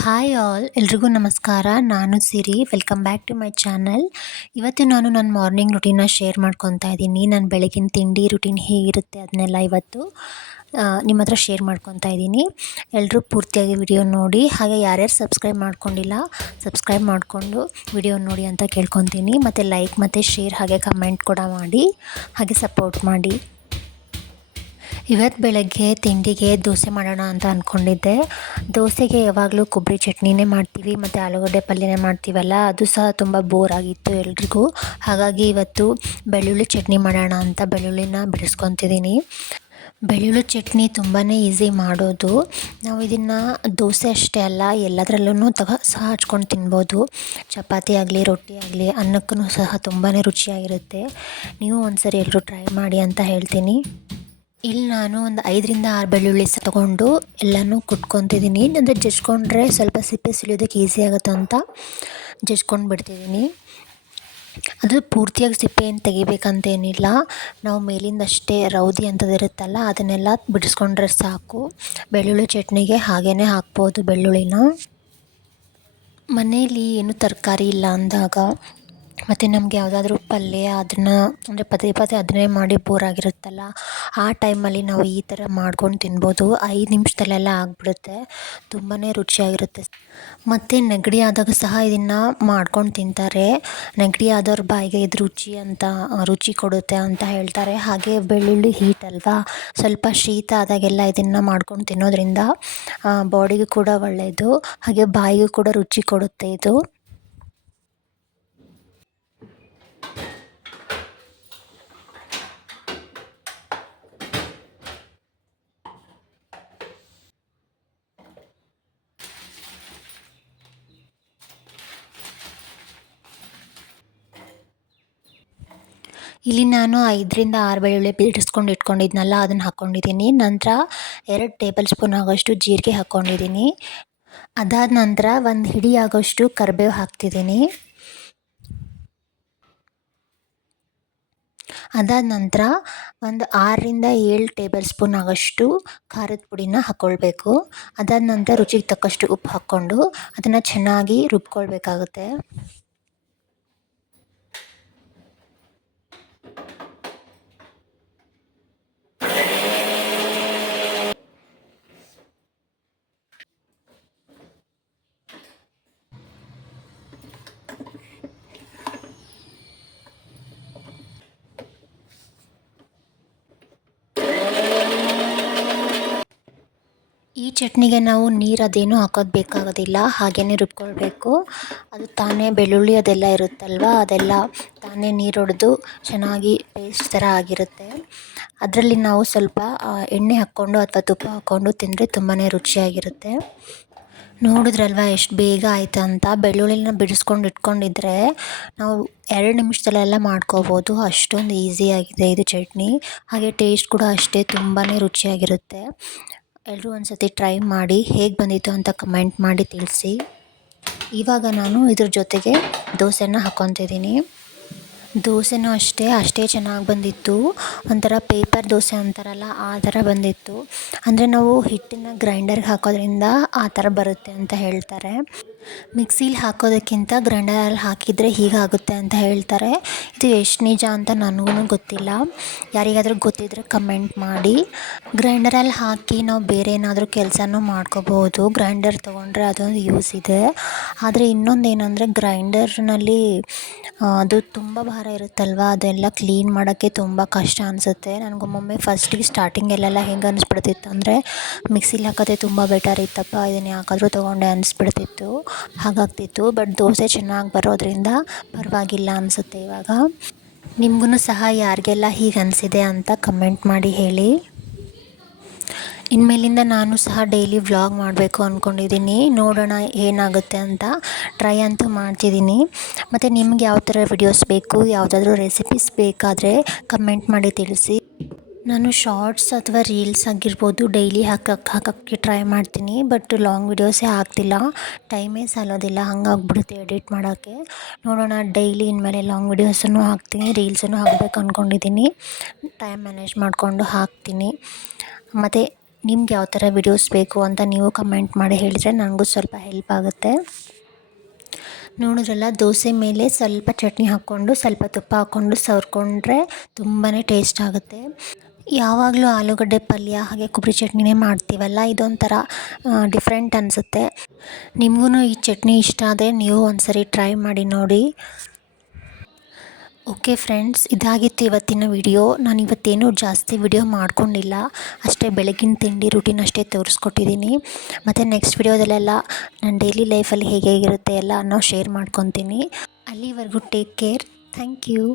Hi all ಎಲ್ರಿಗೂ ನಮಸ್ಕಾರ. ನಾನು Siri. Welcome back to my channel. ಇವತ್ತು ನಾನು ನನ್ನ ಮಾರ್ನಿಂಗ್ ರುಟೀನ್ನ ಶೇರ್ ಮಾಡ್ಕೊತಾ ಇದ್ದೀನಿ. ನನ್ನ ಬೆಳಗಿನ ತಿಂಡಿ ರುಟೀನ್ ಹೇಗಿರುತ್ತೆ ಅದನ್ನೆಲ್ಲ ಇವತ್ತು ನಿಮ್ಮ ಹತ್ರ ಶೇರ್ ಮಾಡ್ಕೊತಾ ಇದ್ದೀನಿ. ಎಲ್ಲರೂ ಪೂರ್ತಿಯಾಗಿ ವಿಡಿಯೋ ನೋಡಿ. ಹಾಗೆ ಯಾರ್ಯಾರು ಸಬ್ಸ್ಕ್ರೈಬ್ ಮಾಡ್ಕೊಂಡಿಲ್ಲ ಸಬ್ಸ್ಕ್ರೈಬ್ ಮಾಡಿಕೊಂಡು ವಿಡಿಯೋ ನೋಡಿ ಅಂತ ಕೇಳ್ಕೊತೀನಿ. ಮತ್ತು ಲೈಕ್ ಮತ್ತು ಶೇರ್ ಹಾಗೆ ಕಮೆಂಟ್ ಕೂಡ ಮಾಡಿ, ಹಾಗೆ ಸಪೋರ್ಟ್ ಮಾಡಿ. ಇವತ್ತು ಬೆಳಗ್ಗೆ ತಿಂಡಿಗೆ ದೋಸೆ ಮಾಡೋಣ ಅಂತ ಅಂದ್ಕೊಂಡಿದ್ದೆ. ದೋಸೆಗೆ ಯಾವಾಗಲೂ ಕೊಬ್ಬರಿ ಚಟ್ನಿನೇ ಮಾಡ್ತೀವಿ ಮತ್ತು ಆಲೂಗಡ್ಡೆ ಪಲ್ಯನೇ ಮಾಡ್ತೀವಲ್ಲ, ಅದು ಸಹ ತುಂಬ ಬೋರ್ ಆಗಿತ್ತು ಎಲ್ರಿಗೂ. ಹಾಗಾಗಿ ಇವತ್ತು ಬೆಳ್ಳುಳ್ಳಿ ಚಟ್ನಿ ಮಾಡೋಣ ಅಂತ ಬೆಳ್ಳುಳ್ಳಿನ ಬಿಡಿಸ್ಕೊತಿದ್ದೀನಿ. ಬೆಳ್ಳುಳ್ಳಿ ಚಟ್ನಿ ತುಂಬಾ ಈಸಿ ಮಾಡೋದು. ನಾವು ಇದನ್ನು ದೋಸೆ ಅಷ್ಟೇ ಅಲ್ಲ, ಎಲ್ಲದರಲ್ಲೂ ಸಹ ಹಚ್ಕೊಂಡು ತಿನ್ಬೋದು. ಚಪಾತಿ ಆಗಲಿ, ರೊಟ್ಟಿ ಆಗಲಿ, ಅನ್ನಕ್ಕೂ ಸಹ ತುಂಬಾ ರುಚಿಯಾಗಿರುತ್ತೆ. ನೀವು ಒಂದ್ಸರಿ ಎಲ್ಲರೂ ಟ್ರೈ ಮಾಡಿ ಅಂತ ಹೇಳ್ತೀನಿ. ಇಲ್ಲಿ ನಾನು ಒಂದು 5-6 ಬೆಳ್ಳುಳ್ಳಿ ತೊಗೊಂಡು ಎಲ್ಲನೂ ಕುಟ್ಕೊತಿದ್ದೀನಿ. ಅಂದರೆ ಜಜ್ಕೊಂಡ್ರೆ ಸ್ವಲ್ಪ ಸಿಪ್ಪೆ ಸುಲಿಯೋದಕ್ಕೆ ಈಸಿ ಆಗುತ್ತೆ ಅಂತ ಜಜ್ಕೊಂಡು ಬಿಡ್ತಿದ್ದೀನಿ. ಅದು ಪೂರ್ತಿಯಾಗಿ ಸಿಪ್ಪೆ ಏನು ತೆಗಿಬೇಕಂತೇನಿಲ್ಲ. ನಾವು ಮೇಲಿಂದಷ್ಟೇ ರೌದಿ ಅಂಥದ್ದಿರುತ್ತಲ್ಲ ಅದನ್ನೆಲ್ಲ ಬಿಡಿಸ್ಕೊಂಡ್ರೆ ಸಾಕು. ಬೆಳ್ಳುಳ್ಳಿ ಚಟ್ನಿಗೆ ಹಾಗೇ ಹಾಕ್ಬೋದು ಬೆಳ್ಳುಳ್ಳಿನ. ಮನೇಲಿ ಏನು ತರಕಾರಿ ಇಲ್ಲ ಅಂದಾಗ ಮತ್ತು ನಮಗೆ ಯಾವುದಾದ್ರೂ ಪಲ್ಯ ಅದನ್ನು ಅಂದರೆ ಪದೇ ಪದೇ ಅದನ್ನೇ ಮಾಡಿ ಬೋರ್ ಆಗಿರುತ್ತಲ್ಲ, ಆ ಟೈಮಲ್ಲಿ ನಾವು ಈ ಥರ ಮಾಡ್ಕೊಂಡು ತಿನ್ಬೋದು. 5 ನಿಮಿಷದಲ್ಲೆಲ್ಲ ಆಗಿಬಿಡುತ್ತೆ. ತುಂಬಾ ರುಚಿಯಾಗಿರುತ್ತೆ. ಮತ್ತು ನೆಗಡಿ ಆದಾಗ ಸಹ ಇದನ್ನು ಮಾಡ್ಕೊಂಡು ತಿಂತಾರೆ. ನೆಗಡಿ ಆದವ್ರ ಬಾಯಿಗೆ ಇದು ರುಚಿ ಕೊಡುತ್ತೆ ಅಂತ ಹೇಳ್ತಾರೆ. ಹಾಗೆ ಬೆಳ್ಳುಳ್ಳಿ ಹೀಟ್ ಅಲ್ವಾ, ಸ್ವಲ್ಪ ಶೀತ ಆದಾಗೆಲ್ಲ ಇದನ್ನು ಮಾಡ್ಕೊಂಡು ತಿನ್ನೋದ್ರಿಂದ ಬಾಡಿಗೂ ಕೂಡ ಒಳ್ಳೆಯದು, ಹಾಗೆ ಬಾಯಿಗೂ ಕೂಡ ರುಚಿ ಕೊಡುತ್ತೆ ಇದು. ಇಲ್ಲಿ ನಾನು 5-6 ಬೆಳ್ಳುಳ್ಳಿ ಬಿಡಿಸ್ಕೊಂಡು ಇಟ್ಕೊಂಡಿದ್ನಲ್ಲ ಅದನ್ನು ಹಾಕ್ಕೊಂಡಿದ್ದೀನಿ. ನಂತರ 2 ಟೇಬಲ್ ಸ್ಪೂನ್ ಆಗೋಷ್ಟು ಜೀರಿಗೆ ಹಾಕ್ಕೊಂಡಿದ್ದೀನಿ. ಅದಾದ ನಂತರ ಒಂದು ಹಿಡಿ ಆಗೋಷ್ಟು ಕರಿಬೇವು ಹಾಕ್ತಿದ್ದೀನಿ. ಅದಾದ ನಂತರ ಒಂದು 6-7 ಟೇಬಲ್ ಸ್ಪೂನ್ ಆಗೋಷ್ಟು ಖಾರದ ಪುಡಿನ ಹಾಕ್ಕೊಳ್ಬೇಕು. ಅದಾದ ನಂತರ ರುಚಿಗೆ ತಕ್ಕಷ್ಟು ಉಪ್ಪು ಹಾಕ್ಕೊಂಡು ಅದನ್ನು ಚೆನ್ನಾಗಿ ರುಬ್ಕೊಳ್ಬೇಕಾಗುತ್ತೆ. ಈ ಚಟ್ನಿಗೆ ನಾವು ನೀರು ಅದೇನೂ ಹಾಕೋದು ಬೇಕಾಗೋದಿಲ್ಲ, ಹಾಗೇ ರುಬ್ಕೊಳ್ಬೇಕು. ಅದು ತಾನೇ ಬೆಳ್ಳುಳ್ಳಿ ಅದೆಲ್ಲ ಇರುತ್ತಲ್ವ, ಅದೆಲ್ಲ ತಾನೇ ನೀರೊಡೆದು ಚೆನ್ನಾಗಿ ಪೇಸ್ಟ್ ಥರ ಆಗಿರುತ್ತೆ. ಅದರಲ್ಲಿ ನಾವು ಸ್ವಲ್ಪ ಎಣ್ಣೆ ಹಾಕ್ಕೊಂಡು ಅಥವಾ ತುಪ್ಪ ಹಾಕ್ಕೊಂಡು ತಿಂದರೆ ತುಂಬಾ ರುಚಿಯಾಗಿರುತ್ತೆ. ನೋಡಿದ್ರಲ್ವ ಎಷ್ಟು ಬೇಗ ಆಯಿತು ಅಂತ. ಬೆಳ್ಳುಳ್ಳಿನ ಬಿಡಿಸ್ಕೊಂಡು ಇಟ್ಕೊಂಡಿದ್ರೆ ನಾವು 2 ನಿಮಿಷದಲ್ಲೆಲ್ಲ ಮಾಡ್ಕೋಬೋದು. ಅಷ್ಟೊಂದು ಈಸಿಯಾಗಿದೆ ಇದು ಚಟ್ನಿ. ಹಾಗೆ ಟೇಸ್ಟ್ ಕೂಡ ಅಷ್ಟೇ ತುಂಬಾ ರುಚಿಯಾಗಿರುತ್ತೆ. ಎಲ್ಲರೂ ಒಂದು ಸತಿ ಟ್ರೈ ಮಾಡಿ ಹೇಗೆ ಬಂದಿತ್ತು ಅಂತ ಕಮೆಂಟ್ ಮಾಡಿ ತಿಳಿಸಿ. ಇವಾಗ ನಾನು ಇದ್ರ ಜೊತೆಗೆ ದೋಸೆನ ಹಾಕ್ಕೊತಿದ್ದೀನಿ. ದೋಸೆನೂ ಅಷ್ಟೇ ಚೆನ್ನಾಗಿ ಬಂದಿತ್ತು. ಒಂಥರ ಪೇಪರ್ ದೋಸೆ ಅಂತಾರಲ್ಲ ಆ ಥರ ಬಂದಿತ್ತು. ಅಂದರೆ ನಾವು ಹಿಟ್ಟನ್ನು ಗ್ರೈಂಡರ್ಗೆ ಹಾಕೋದ್ರಿಂದ ಆ ಥರ ಬರುತ್ತೆ ಅಂತ ಹೇಳ್ತಾರೆ. ಮಿಕ್ಸಿಲಿ ಹಾಕೋದಕ್ಕಿಂತ ಗ್ರೈಂಡರಲ್ಲಿ ಹಾಕಿದರೆ ಹೀಗಾಗುತ್ತೆ ಅಂತ ಹೇಳ್ತಾರೆ. ಇದು ಎಷ್ಟು ನಿಜ ಅಂತ ನನಗೂ ಗೊತ್ತಿಲ್ಲ. ಯಾರಿಗಾದರೂ ಗೊತ್ತಿದ್ದರೆ ಕಮೆಂಟ್ ಮಾಡಿ. ಗ್ರೈಂಡರಲ್ಲಿ ಹಾಕಿ ನಾವು ಬೇರೆ ಏನಾದರೂ ಕೆಲಸನೂ ಮಾಡ್ಕೋಬೋದು. ಗ್ರೈಂಡರ್ ತೊಗೊಂಡ್ರೆ ಅದೊಂದು ಯೂಸ್ ಇದೆ. ಆದರೆ ಇನ್ನೊಂದೇನೆಂದರೆ ಗ್ರೈಂಡರ್ನಲ್ಲಿ ಅದು ತುಂಬ ಭಾರ ಇರುತ್ತಲ್ವ, ಅದೆಲ್ಲ ಕ್ಲೀನ್ ಮಾಡೋಕ್ಕೆ ತುಂಬ ಕಷ್ಟ ಅನಿಸುತ್ತೆ. ನನಗೊಮ್ಮೊಮ್ಮೆ ಫಸ್ಟಿಗೆ ಸ್ಟಾರ್ಟಿಂಗಲ್ಲೆಲ್ಲ ಹೆಂಗೆ ಅನಿಸ್ಬಿಡ್ತಿತ್ತು ಅಂದರೆ ಮಿಕ್ಸಿಲಿ ಹಾಕೋದೇ ತುಂಬ ಬೆಟರ್ ಇತ್ತಪ್ಪ, ಇದನ್ನು ಯಾಕಾದರೂ ತೊಗೊಂಡೆ ಅನಿಸ್ಬಿಡ್ತಿತ್ತು, ಹಾಗಾಗ್ತಿತ್ತು. ಬಟ್ ದೋಸೆ ಚೆನ್ನಾಗಿ ಬರೋದ್ರಿಂದ ಪರವಾಗಿಲ್ಲ ಅನಿಸುತ್ತೆ ಇವಾಗ. ನಿಮಗೂ ಸಹ ಯಾರಿಗೆಲ್ಲ ಹೀಗೆ ಅನಿಸಿದೆ ಅಂತ ಕಮೆಂಟ್ ಮಾಡಿ ಹೇಳಿ. ಇನ್ಮೇಲಿಂದ ನಾನು ಸಹ ಡೈಲಿ ವ್ಲಾಗ್ ಮಾಡಬೇಕು ಅಂದ್ಕೊಂಡಿದ್ದೀನಿ. ನೋಡೋಣ ಏನಾಗುತ್ತೆ ಅಂತ. ಟ್ರೈ ಅಂತೂ ಮಾಡ್ತಿದ್ದೀನಿ. ಮತ್ತು ನಿಮ್ಗೆ ಯಾವ ಥರ ವಿಡಿಯೋಸ್ ಬೇಕು, ಯಾವುದಾದ್ರೂ ರೆಸಿಪೀಸ್ ಬೇಕಾದರೆ ಕಮೆಂಟ್ ಮಾಡಿ ತಿಳಿಸಿ. ನಾನು ಶಾರ್ಟ್ಸ್ ಅಥವಾ ರೀಲ್ಸ್ ಆಗಿರ್ಬೋದು ಡೈಲಿ ಹಾಕೋಕ್ಕೆ ಟ್ರೈ ಮಾಡ್ತೀನಿ. ಬಟ್ ಲಾಂಗ್ ವೀಡಿಯೋಸೇ ಹಾಕ್ತಿಲ್ಲ, ಟೈಮೇ ಸಾಲೋದಿಲ್ಲ, ಹಂಗಾಗ್ಬಿಡುತ್ತೆ ಎಡಿಟ್ ಮಾಡೋಕ್ಕೆ. ನೋಡೋಣ, ಡೈಲಿ ಇನ್ಮೇಲೆ ಲಾಂಗ್ ವೀಡಿಯೋಸನ್ನು ಹಾಕ್ತೀನಿ, ರೀಲ್ಸನ್ನು ಹಾಕಬೇಕು ಅಂದ್ಕೊಂಡಿದ್ದೀನಿ. ಟೈಮ್ ಮ್ಯಾನೇಜ್ ಮಾಡಿಕೊಂಡು ಹಾಕ್ತೀನಿ. ಮತ್ತು ನಿಮ್ಗೆ ಯಾವ ಥರ ವಿಡಿಯೋಸ್ ಬೇಕು ಅಂತ ನೀವು ಕಮೆಂಟ್ ಮಾಡಿ ಹೇಳಿದರೆ ನನಗೂ ಸ್ವಲ್ಪ ಹೆಲ್ಪ್ ಆಗುತ್ತೆ. ನೋಡಿದ್ರಲ್ಲ, ದೋಸೆ ಮೇಲೆ ಸ್ವಲ್ಪ ಚಟ್ನಿ ಹಾಕ್ಕೊಂಡು ಸ್ವಲ್ಪ ತುಪ್ಪ ಹಾಕ್ಕೊಂಡು ಸವರ್ಕೊಂಡ್ರೆ ತುಂಬಾ ಟೇಸ್ಟ್ ಆಗುತ್ತೆ. ಯಾವಾಗಲೂ ಆಲೂಗಡ್ಡೆ ಪಲ್ಯ ಹಾಗೆ ಕೊಬ್ಬರಿ ಚಟ್ನಿನೇ ಮಾಡ್ತೀವಲ್ಲ, ಇದೊಂಥರ ಡಿಫ್ರೆಂಟ್ ಅನಿಸುತ್ತೆ. ನಿಮಗೂ ಈ ಚಟ್ನಿ ಇಷ್ಟ ಆದರೆ ನೀವು ಒಂದ್ಸರಿ ಟ್ರೈ ಮಾಡಿ ನೋಡಿ. ಓಕೆ ಫ್ರೆಂಡ್ಸ್, ಇದಾಗಿತ್ತು ಇವತ್ತಿನ ವಿಡಿಯೋ. ನಾನು ಇವತ್ತೇನು ಜಾಸ್ತಿ ವಿಡಿಯೋ ಮಾಡ್ಕೊಂಡಿಲ್ಲ, ಅಷ್ಟೇ ಬೆಳಗಿನ ತಿಂಡಿ ರೂಟೀನ್ ಅಷ್ಟೇ ತೋರಿಸ್ಕೊಟ್ಟಿದ್ದೀನಿ. ಮತ್ತು ನೆಕ್ಸ್ಟ್ ವಿಡಿಯೋದಲ್ಲೆಲ್ಲ ನನ್ನ ಡೈಲಿ ಲೈಫಲ್ಲಿ ಹೇಗೆ ಹೇಗಿರುತ್ತೆ ಎಲ್ಲ ಶೇರ್ ಮಾಡ್ಕೊತೀನಿ. ಅಲ್ಲಿವರೆಗೂ ಟೇಕ್ ಕೇರ್. Thank you.